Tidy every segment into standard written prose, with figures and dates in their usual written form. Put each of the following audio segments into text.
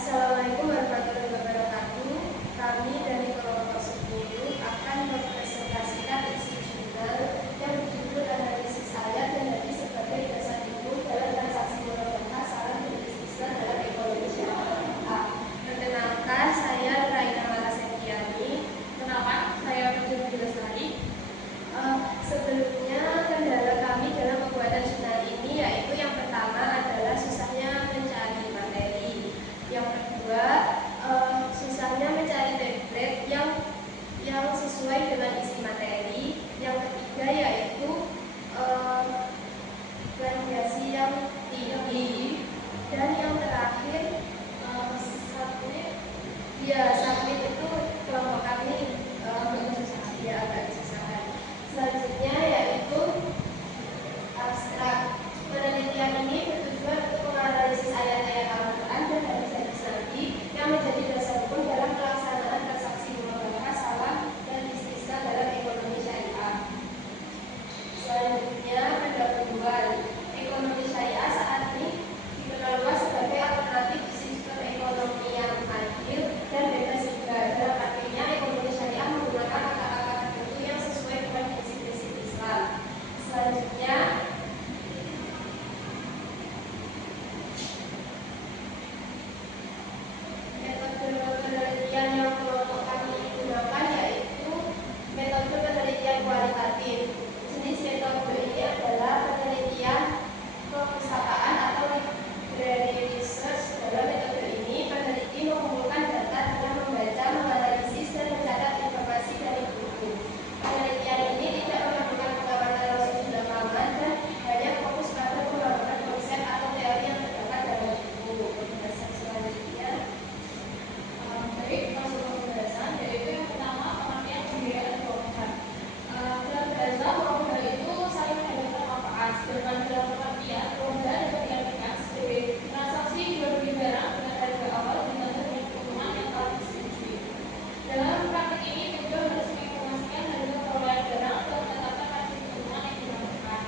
Assalamualaikum warahmatullahi wabarakatuh. Kami dari kelompok 10 akan mempresentasikan isi jurnal yang berjudul analisis ayat dan hadis sebagai dasar hukum dalam transaksi murabahah salam dan istisna dalam ekonomi syariah. Perkenalkan, saya Raina Malasetiani. Kenalkan, saya Putri Lestari. Sebelumnya, kendala kami dalam pembuatan jurnal ini yaitu yang pertama adalah susahnya mencari materi. Yang kedua, susahnya mencari template yang sesuai dengan isi materi. Yang ketiga yaitu plagiasi yang tinggi. Dan yang terakhir, submit itu kelompok kami agak kesusahan. Selanjutnya yaitu abstrak. Penelitian ini bertujuan untuk menganalisis ayat-ayat Al-Quran dan hadis-hadis Nabi yang menjadi dasar hukum dalam pelaksanaan transaksi murabahah salam dan istisna dalam ekonomi syariah. Selanjutnya, pendahuluan. Ekonomi syariah saat ini dikenal luas sebagai alternatif sistem ekonomi yang adil dan bebas riba. Dalam artinya, ekonomi syariah menggunakan kata-kata tertentu yang sesuai dengan prinsip-prinsip Islam. Selanjutnya, metode penelitian yang kelompok kami gunakan yaitu metode penelitian kualitatif. Jenis metode ini adalah penelitian perpustakaan atau library research. Dalam metode ini, peneliti mengumpulkan data dengan membaca, menganalisis, dan mencatat informasi dari buku. Penelitian ini tidak melakukan pengamatan langsung di lapangan dan hanya fokus pada pengembangan konsep atau teori yang terdapat dalam buku. Pembahasan selanjutnya. Baik, masuk ke pembahasan, yaitu yang pertama pengertian pembiayaan keuangan. Dalam bahasa keuangan itu saling menghadapkan manfaat, sedangkan dalam pengertian keuangan dapat diartikan sebagai transaksi jual beli barang dengan harga awal ditambah dengan keuntungan yang telah disetujui. Dalam praktik ini, penjual harus menginformasikan harga perolehan barang dan menetapkan margin keuntungan yang didapatkan.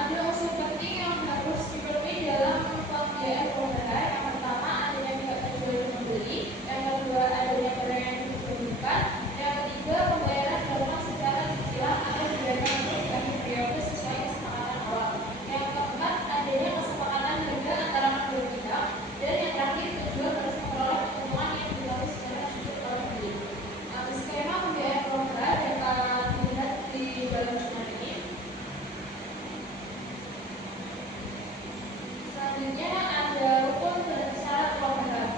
Ada unsur penting yang harus dipenuhi dalam pembiayaan keuangan. Yang pertama, adanya pihak penjual dan pembeli. Yang kedua, adanya barang yang diperlukan. Yang ketiga, pembayaran dilakukan secara cicilan atau dibayarkan untuk bagi periode sesuai kesepakatan awal. Yang keempat, adanya kesepakatan harga antara kedua pihak. Dan yang terakhir, penjual harus memperoleh keuntungan yang diketahui secara jujur oleh pembeli. Skema pembiayaan keuangan dapat dilihat di dalam jurnal ini. Selanjutnya ada rukun dan syarat keuangan.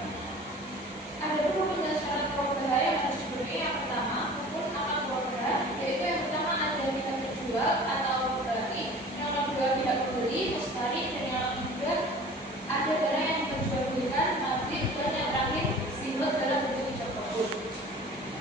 Ada rukun dan syarat keuangan yang harus dipenuhi. Yang pertama, rukun akan keuangan, yaitu yang pertama ada pihak penjual atau pembeli, yang kedua pihak pembeli, mustari, dan yang ketiga ada barang yang diperjualbelikan, mabit, dan yang terakhir simbol dalam bentuk ijab kabul.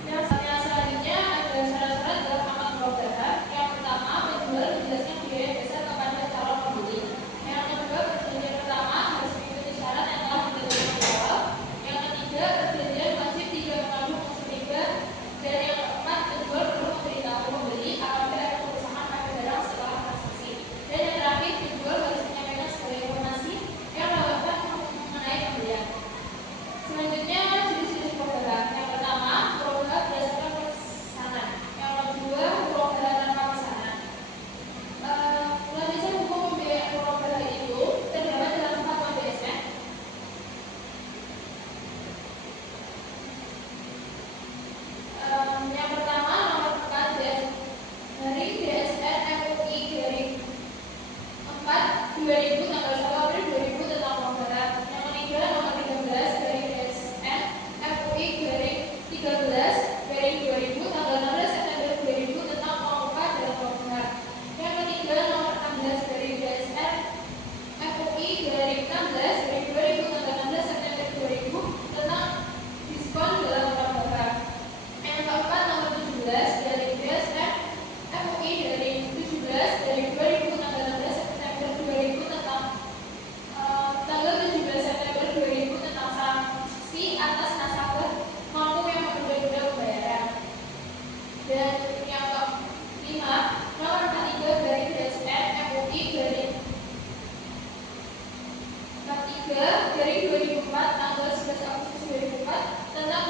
Yang selanjutnya ada syarat-syarat dalam akad keuangan. Yang pertama, penjual menjelaskan biaya dasar kepada calon pembeli. Yang kedua, perjanjian pertama harus mengikuti syarat yang telah ditentukan di awal. Yang ketiga, perjanjian wajib tidak mengandung unsur riba. Dan yang keempat, penjual perlu memberitahu pembeli apabila ada kerusakan pada barang setelah transaksi. Dan yang terakhir, penjual harus menyampaikan segala informasi yang relevan mengenai pembelian. Selanjutnya, jenis-jenis keuangan. Yang pertama, keuangan berdasarkan pesanan. Yang kedua, keuangan tanpa pesanan. Landasan hukum pembiayaan keuangan itu terdapat dalam Fatwa DSN. Yang pertama, nomor 4 dari DSN MUI garing 4 2000 tanggal 1 April 2000 tentang keuangan. Yang ketiga, nomor 13 dari DSN MUI garing 13 garing 2000 tanggal 16 September 2000 tentang pemuka dalam keuangan. Yang ketiga, nomor 16 dari DSN MUI garing 16 garing 2000 tanggal 16 September 2000 tentang diskon dalam keuangan. Yang keempat, nomor 17 dari DSN MUI garing 17 garing 2000 tanggal 16 September 2000 tentang tanggal 11 Agustus 2004 tentang